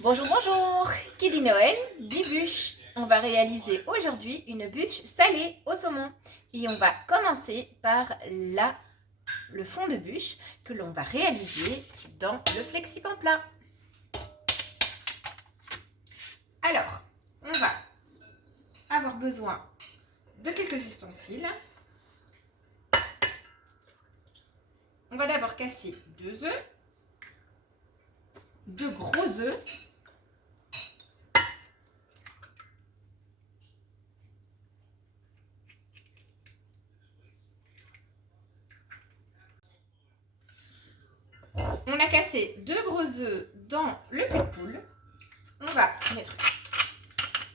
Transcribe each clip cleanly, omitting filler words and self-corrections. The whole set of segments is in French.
Bonjour, bonjour. Qui dit Noël dit bûche. On va réaliser aujourd'hui une bûche salée au saumon. Et on va commencer par le fond de bûche que l'on va réaliser dans le Flexipan plat. Alors, on va avoir besoin de quelques ustensiles. On va d'abord casser 2 œufs, 2 gros œufs. On a cassé 2 gros œufs dans le cul de poule. On va mettre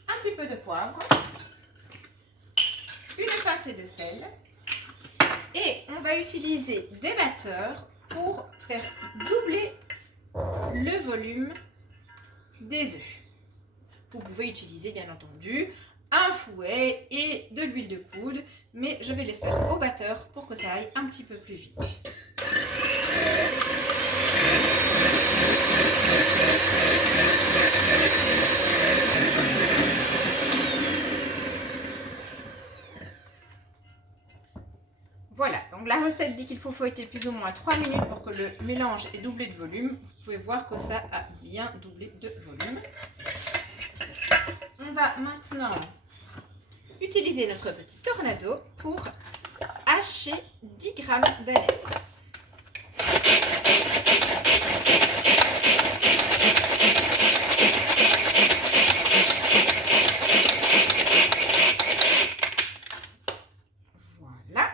un petit peu de poivre, une pincée de sel et on va utiliser des batteurs pour faire doubler le volume des œufs. Vous pouvez utiliser bien entendu un fouet et de l'huile de coude, mais je vais les faire au batteur pour que ça aille un petit peu plus vite. Voilà, donc la recette dit qu'il faut fouetter plus ou moins 3 minutes pour que le mélange ait doublé de volume. Vous pouvez voir que ça a bien doublé de volume. On va maintenant utiliser notre petit tornado pour hacher 10 g d'aneth. Voilà.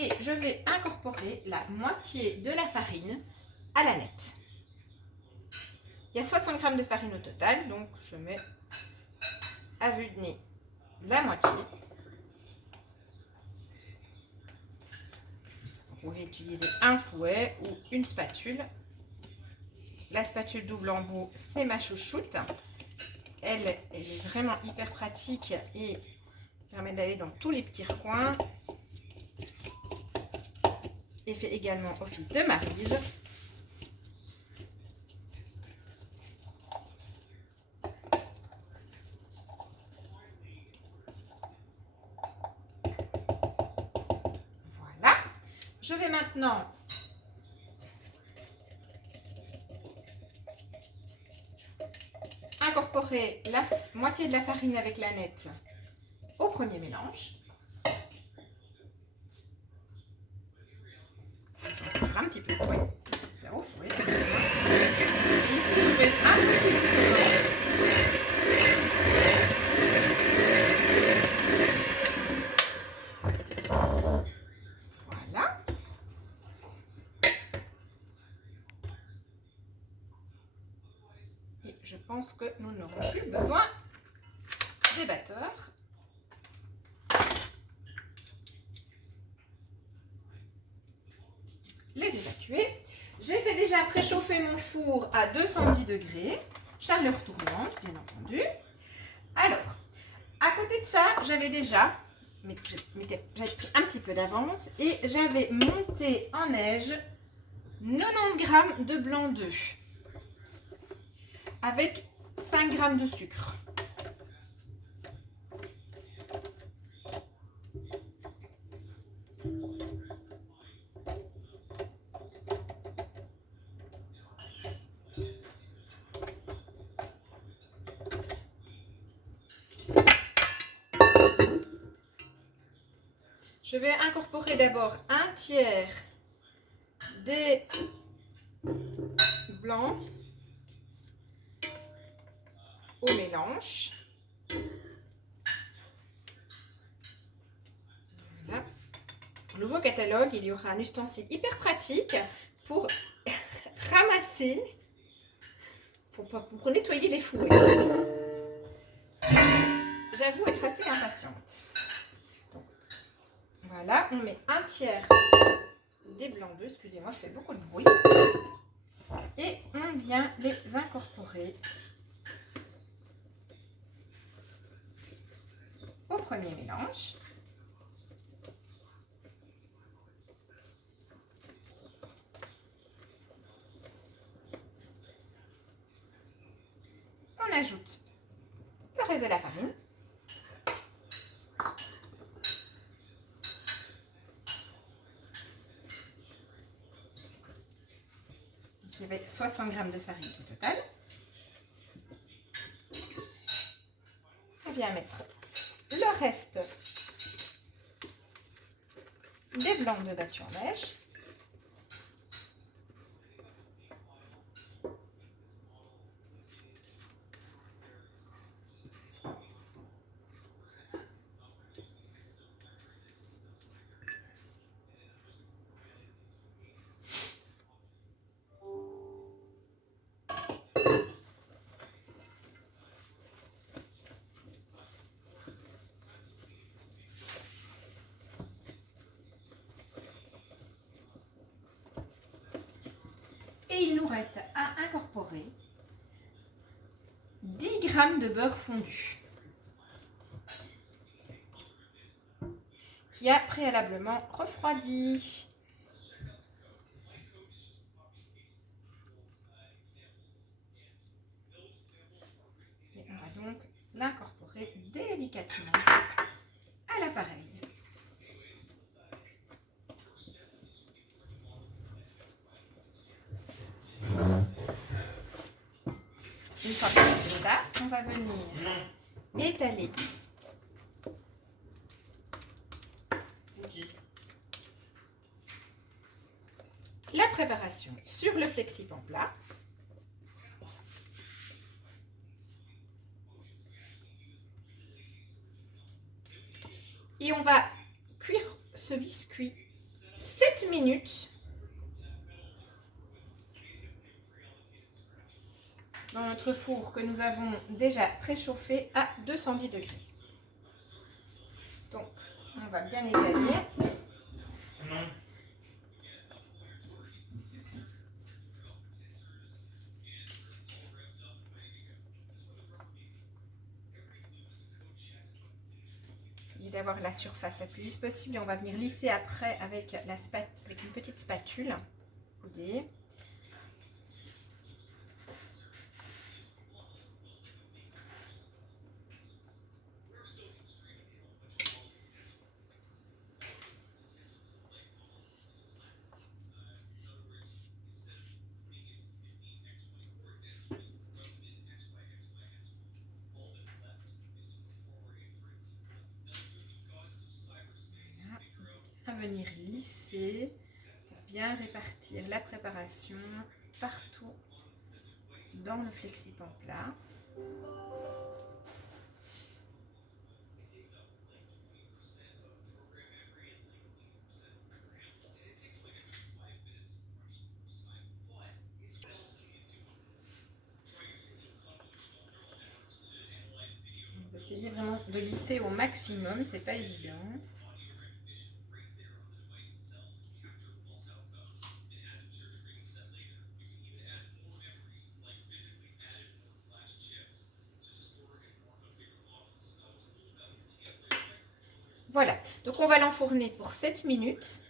Et je vais incorporer la moitié de la farine à l'aneth. Il y a 60 g de farine au total, donc je mets à vue de nez la moitié. Vous pouvez utiliser un fouet ou une spatule. La spatule double embout, c'est ma chouchoute. Elle est vraiment hyper pratique et permet d'aller dans tous les petits recoins. Et fait également office de maryse. Voilà. Je vais maintenant incorporer la moitié de la farine avec l'aneth au premier mélange. Un petit peu, oui. Là-haut, oui. Et ici, je vais un peu plus. Voilà. Et je pense que nous n'aurons plus besoin des batteurs. Les évacuer. J'ai fait déjà préchauffer mon four à 210 degrés, chaleur tournante bien entendu. Alors, à côté de ça, j'avais déjà, j'avais pris un petit peu d'avance et j'avais monté en neige 90 g de blanc d'œuf avec 5 g de sucre. Je vais incorporer d'abord un tiers des blancs au mélange. Voilà. Au nouveau catalogue, il y aura un ustensile hyper pratique pour ramasser, pour nettoyer les fouets. J'avoue être assez impatiente. Donc, voilà, on met un tiers des blancs d'œufs. Excusez-moi, je fais beaucoup de bruit. Et on vient les incorporer au premier mélange. ajoute le reste de la farine. Il y avait 60 g de farine au total. On vient mettre le reste des blancs de battu en neige. Et il nous reste à incorporer 10 g de beurre fondu qui a préalablement refroidi. Et on va donc l'incorporer délicatement à l'appareil. Une fois que c'est ça, on va venir étaler la préparation sur le flexipan plat. Et on va cuire ce biscuit 7 minutes dans notre four que nous avons déjà préchauffé à 210 degrés. Donc, on va bien étaler. D'avoir la surface la plus lisse possible et on va venir lisser après avec une petite spatule. À venir lisser pour bien répartir la préparation partout dans le flexipan plat. Essayez vraiment de lisser au maximum, c'est pas évident. Voilà, donc on va l'enfourner pour 7 minutes.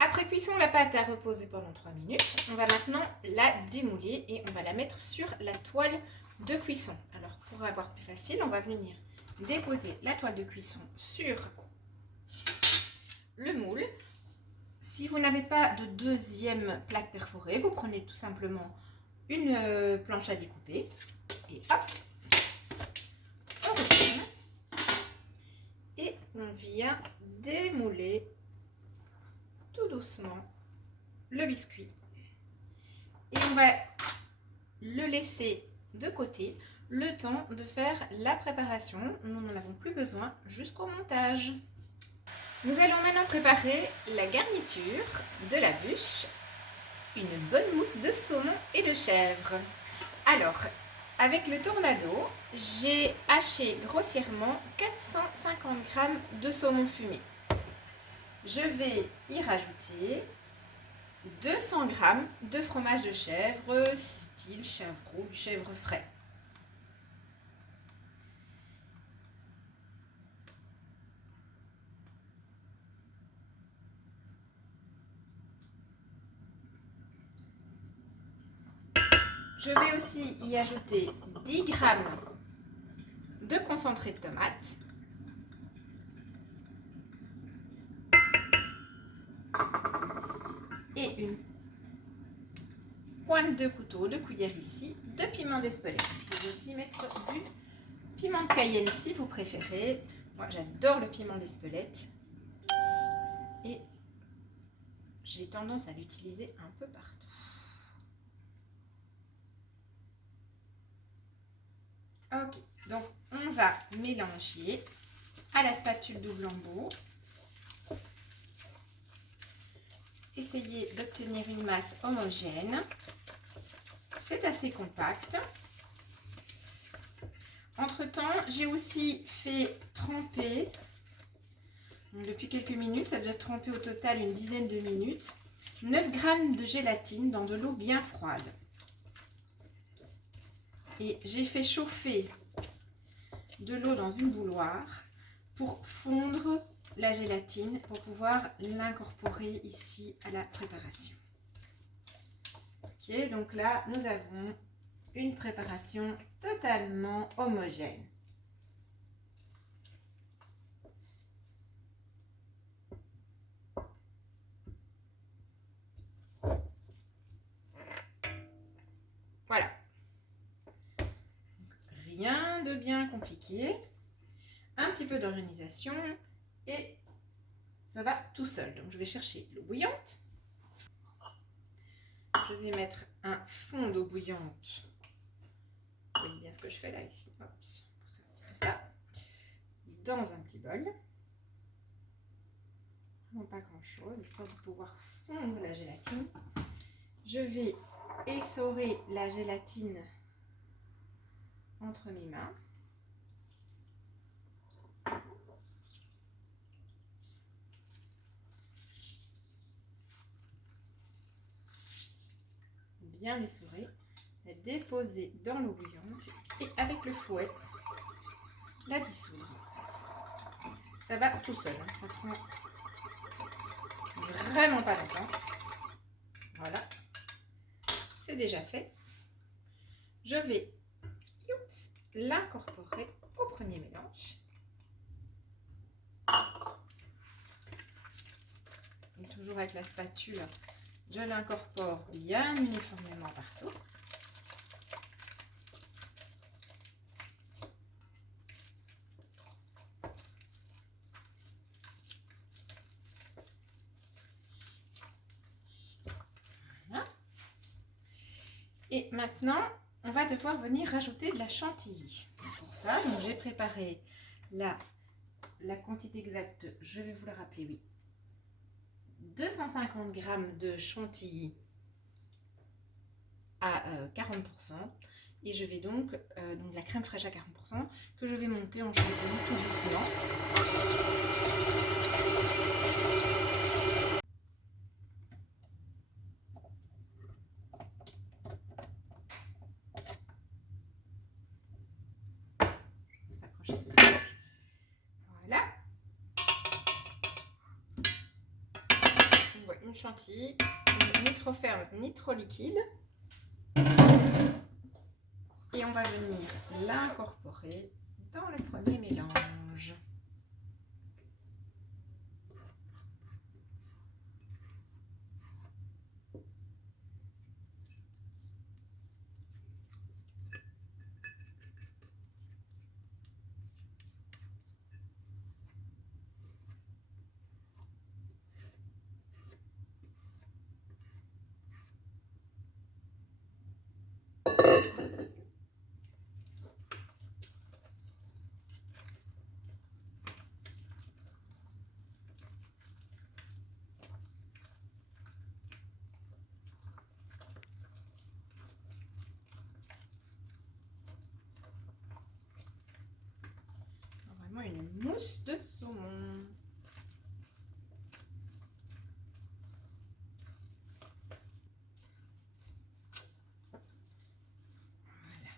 Après cuisson, la pâte a reposé pendant 3 minutes. On va maintenant la démouler et on va la mettre sur la toile de cuisson. Alors, pour avoir plus facile, on va venir déposer la toile de cuisson sur le moule. Si vous n'avez pas de deuxième plaque perforée, vous prenez tout simplement une planche à découper et hop, on retourne et on vient démouler tout doucement le biscuit. Et on va le laisser de côté le temps de faire la préparation. Nous n'en avons plus besoin jusqu'au montage. Nous allons maintenant préparer la garniture de la bûche, une bonne mousse de saumon et de chèvre. Alors, avec le tornado, j'ai haché grossièrement 450 g de saumon fumé. Je vais y rajouter 200 g de fromage de chèvre, style chèvre ou chèvre frais. Je vais aussi y ajouter 10 g de concentré de tomate. Et une pointe de couteau, de cuillère ici, de piment d'Espelette. Vous pouvez aussi mettre du piment de Cayenne si vous préférez. Moi, j'adore le piment d'Espelette. Et j'ai tendance à l'utiliser un peu partout. Ok, donc on va mélanger à la spatule double embout. Essayez d'obtenir une masse homogène. C'est assez compact. Entre-temps, j'ai aussi fait tremper, donc depuis quelques minutes, ça doit tremper au total une dizaine de minutes, 9 g de gélatine dans de l'eau bien froide. Et j'ai fait chauffer de l'eau dans une bouilloire pour fondre la gélatine, pour pouvoir l'incorporer ici à la préparation. Ok, donc là, nous avons une préparation totalement homogène. Voilà. Rien de bien compliqué. Un petit peu d'organisation et ça va tout seul. Donc je vais chercher l'eau bouillante. Je vais mettre un fond d'eau bouillante. Vous voyez bien ce que je fais là ici. Hop, un petit peu ça. Dans un petit bol. Non, pas grand chose, histoire de pouvoir fondre la gélatine. Je vais essorer la gélatine entre mes mains. Bien l'essorer, la déposer dans l'eau bouillante et avec le fouet, la dissoudre. Ça va tout seul, hein. Ça prend vraiment pas longtemps. Voilà, c'est déjà fait. Je vais l'incorporer au premier mélange. Et toujours avec la spatule, je l'incorpore bien uniformément partout. Voilà. Et maintenant, on va devoir venir rajouter de la chantilly. Pour ça, j'ai préparé la quantité exacte, je vais vous la rappeler, oui. 250 g de chantilly à 40%. Et je vais donc la crème fraîche à 40%, que je vais monter en chantilly tout doucement. Voilà. On voit une chantilly, ni trop ferme, ni trop liquide. Et on va venir l'incorporer dans le premier mélange. Une mousse de saumon. Voilà.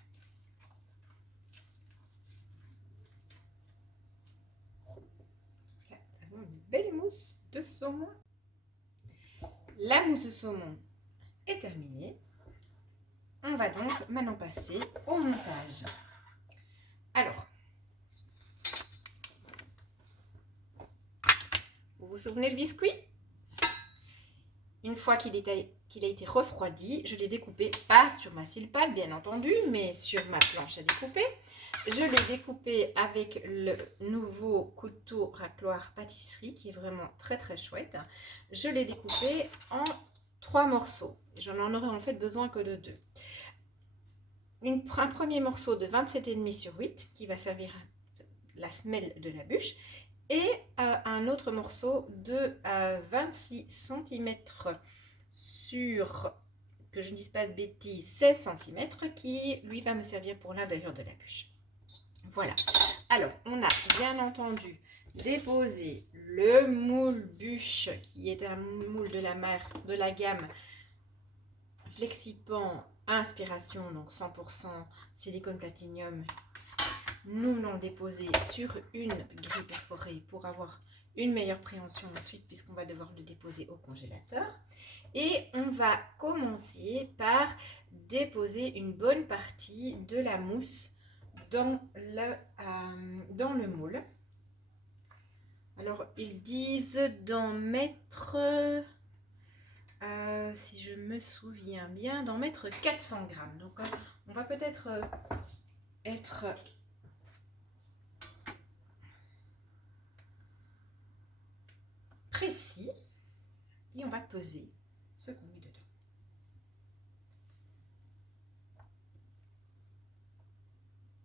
Là, nous avons une belle mousse de saumon. La mousse de saumon est terminée. on va donc maintenant passer au montage. Alors, vous vous souvenez le biscuit? Une fois qu'il a été refroidi, je l'ai découpé, pas sur ma scie pâle bien entendu, mais sur ma planche à découper. Je l'ai découpé avec le nouveau couteau racloir pâtisserie qui est vraiment très très chouette. Je l'ai découpé en 3 morceaux. J'en aurais en fait besoin que de 2. Un premier morceau de 27,5 sur 8 qui va servir à la semelle de la bûche et un autre morceau de 26 cm sur, que je ne dise pas de bêtises, 16 cm qui lui va me servir pour l'intérieur de la bûche. Voilà. Alors, on a bien entendu déposé le moule bûche qui est un moule de la gamme Flexipan Inspiration, donc 100% silicone platinium. Nous l'avons déposé sur une grille perforée pour avoir une meilleure préhension ensuite puisqu'on va devoir le déposer au congélateur. Et on va commencer par déposer une bonne partie de la mousse dans le moule. Alors ils disent d'en mettre, si je me souviens bien, d'en mettre 400 grammes. Donc on va peut-être être précis et on va peser ce qu'on met dedans.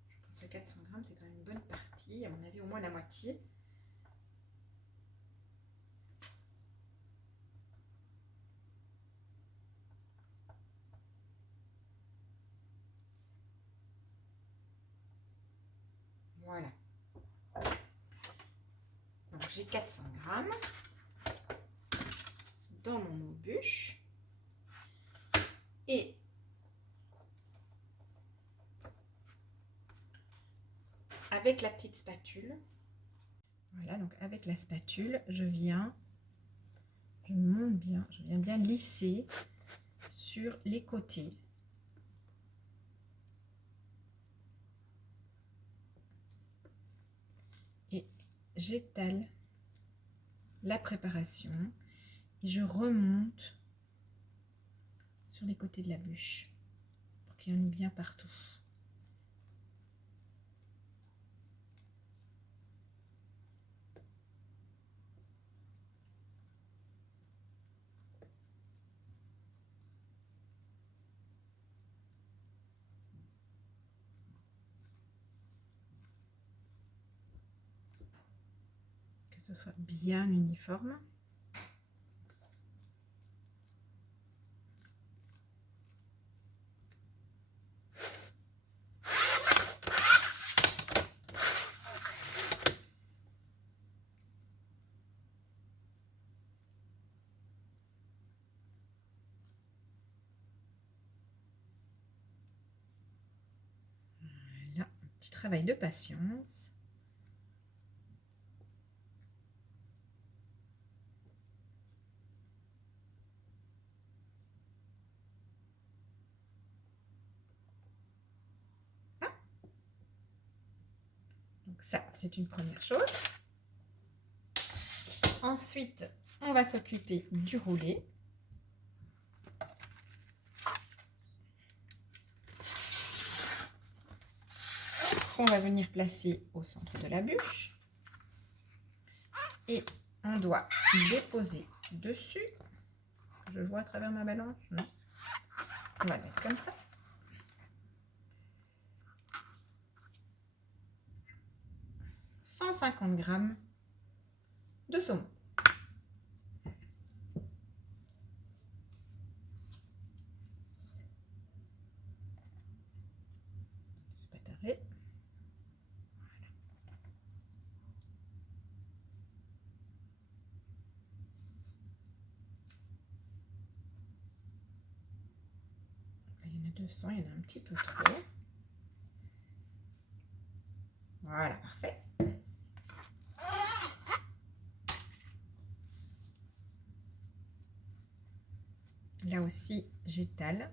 Je pense que 400 grammes c'est quand même une bonne partie, à mon avis au moins la moitié. Voilà. Donc j'ai 400 grammes dans mon moule bûche et avec la petite spatule, voilà, donc avec la spatule, je viens bien lisser sur les côtés. Et j'étale la préparation et je remonte sur les côtés de la bûche pour qu'il y en ait bien partout. Que ce soit bien uniforme. Voilà, un petit travail de patience. Donc ça, c'est une première chose. Ensuite, on va s'occuper du roulé. On va venir placer au centre de la bûche. Et on doit déposer dessus. Je vois à travers ma balance, non? On va mettre comme ça. « 150 grammes de saumon. C'est pas taré. Voilà. Il y en a 200, il y en a un petit peu trop. Voilà, parfait. Là aussi, j'étale.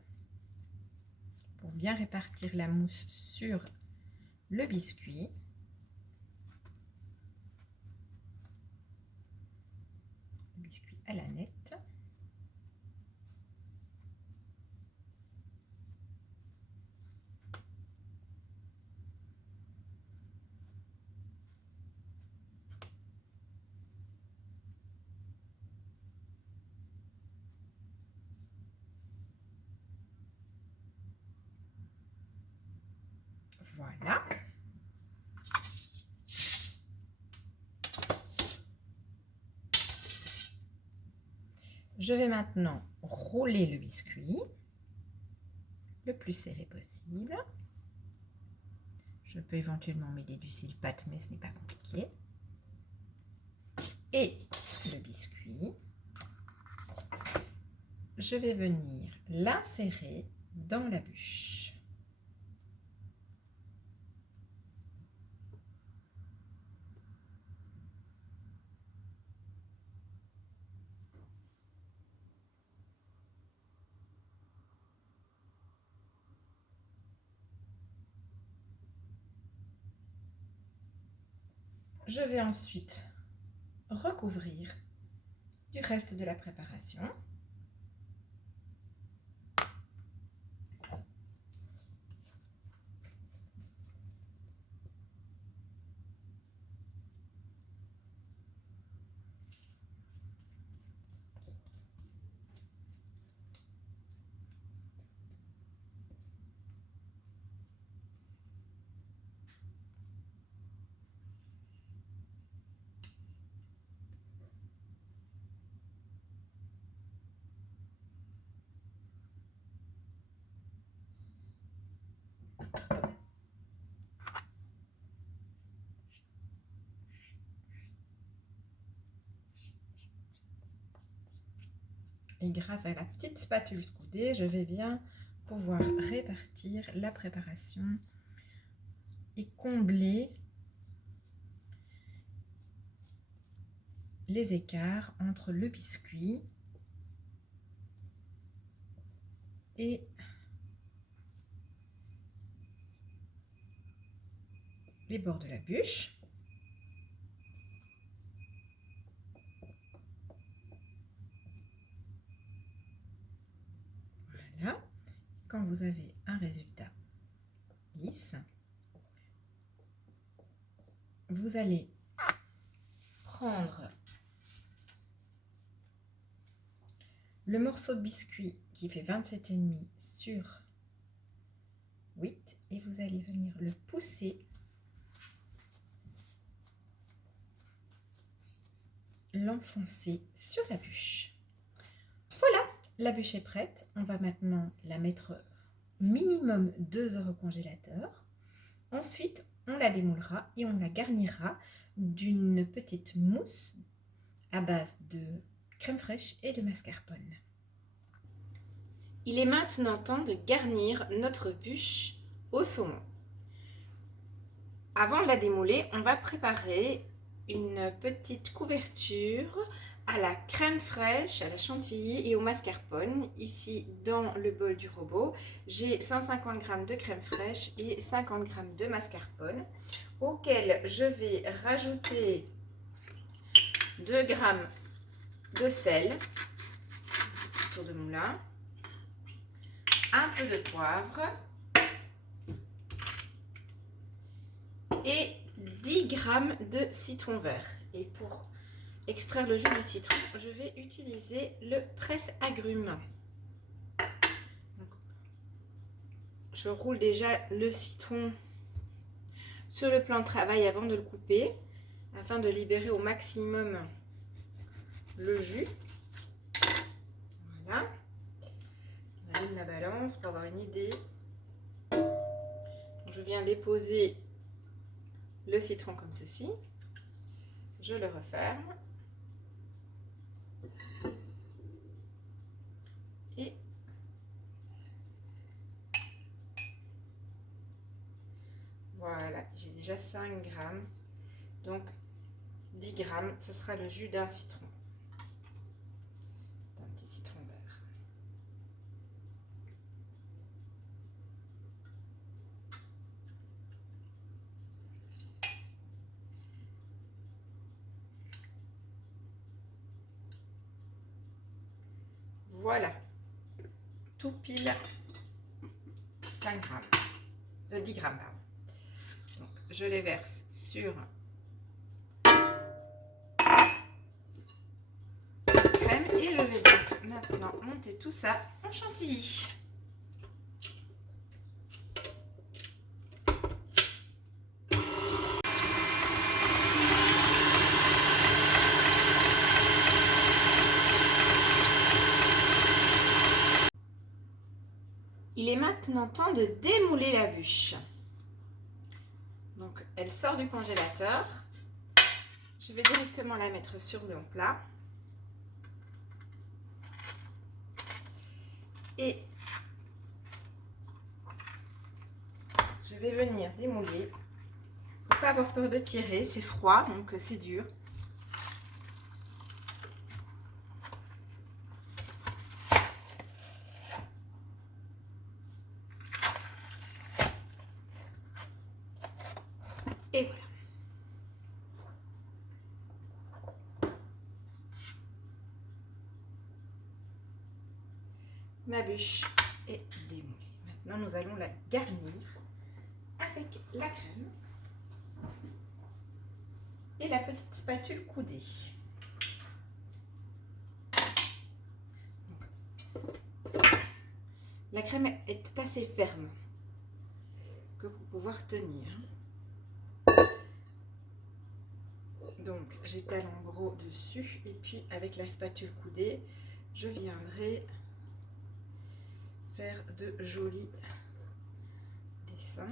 bien répartir la mousse sur le biscuit. Le biscuit à la nette. Voilà. Je vais maintenant rouler le biscuit le plus serré possible. Je peux éventuellement m'aider du sil-pâte, mais ce n'est pas compliqué. Et le biscuit, je vais venir l'insérer dans la bûche. Je vais ensuite recouvrir du reste de la préparation. Et grâce à la petite spatule scoudée, je vais bien pouvoir répartir la préparation et combler les écarts entre le biscuit et les bords de la bûche. Voilà. Quand vous avez un résultat lisse, vous allez prendre le morceau de biscuit qui fait 27,5 sur 8 et vous allez venir le pousser l'enfoncer sur la bûche. Voilà, la bûche est prête. On va maintenant la mettre minimum 2 heures au congélateur. Ensuite, on la démoulera et on la garnira d'une petite mousse à base de crème fraîche et de mascarpone. Il est maintenant temps de garnir notre bûche au saumon. Avant de la démouler, on va préparer une petite couverture à la crème fraîche, à la chantilly et au mascarpone. Ici, dans le bol du robot, j'ai 150 g de crème fraîche et 50 g de mascarpone, auquel je vais rajouter 2 g de sel, tour de moulin, un peu de poivre et 10 g de citron vert. Et pour extraire le jus du citron, je vais utiliser le presse-agrumes. Je roule déjà le citron sur le plan de travail avant de le couper, afin de libérer au maximum le jus. Voilà. On allume la balance pour avoir une idée. Je viens déposer le citron comme ceci. Je le referme. Et voilà, j'ai déjà 5 g. Donc 10 g, ce sera le jus d'un citron. D'un petit citron vert. Voilà, tout pile 5 grammes, 10 grammes, pardon. Donc, je les verse sur la crème et je vais donc maintenant monter tout ça en chantilly. Il est maintenant temps de démouler la bûche. Donc, elle sort du congélateur. Je vais directement la mettre sur mon plat. Et je vais venir démouler. Il ne faut pas avoir peur de tirer, c'est froid, donc c'est dur. Et voilà. Ma bûche est démoulée. Maintenant, nous allons la garnir avec la crème et la petite spatule coudée. La crème est assez ferme que pour pouvoir tenir. Donc, j'étale en gros dessus et puis avec la spatule coudée, je viendrai faire de jolis dessins.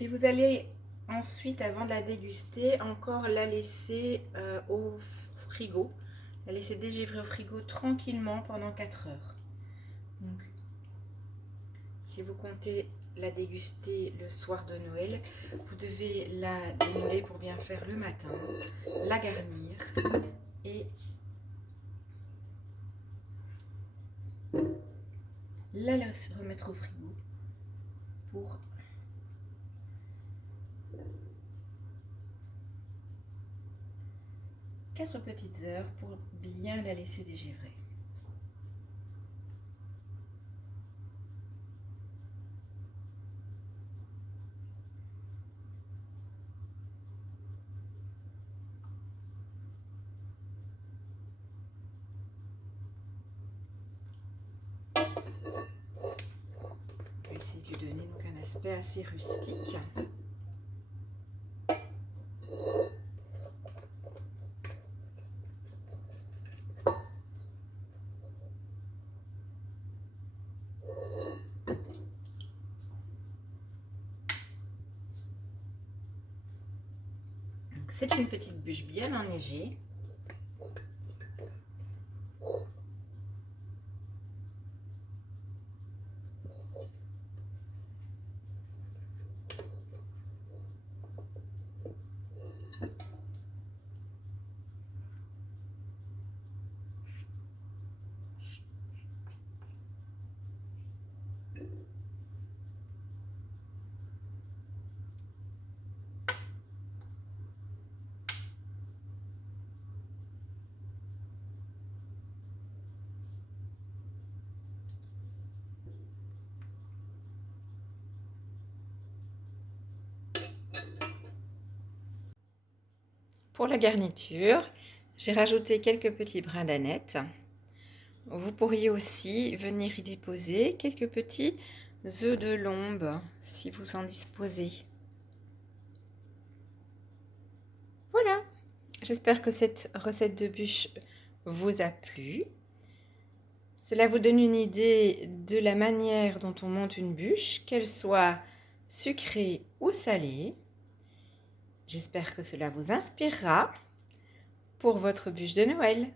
Et vous allez ensuite, avant de la déguster, encore la laisser au frigo. La laisser dégivrer au frigo tranquillement pendant 4 heures. Donc, si vous comptez la déguster le soir de Noël, vous devez la démouler pour bien faire le matin, la garnir et la remettre au frigo pour 4 petites heures pour bien la laisser dégivrer. Je vais essayer de lui donner donc un aspect assez rustique. C'est une petite bûche bien enneigée. Pour la garniture, j'ai rajouté quelques petits brins d'aneth. Vous pourriez aussi venir y déposer quelques petits œufs de lombe si vous en disposez. Voilà, j'espère que cette recette de bûche vous a plu. Cela vous donne une idée de la manière dont on monte une bûche, qu'elle soit sucrée ou salée. J'espère que cela vous inspirera pour votre bûche de Noël.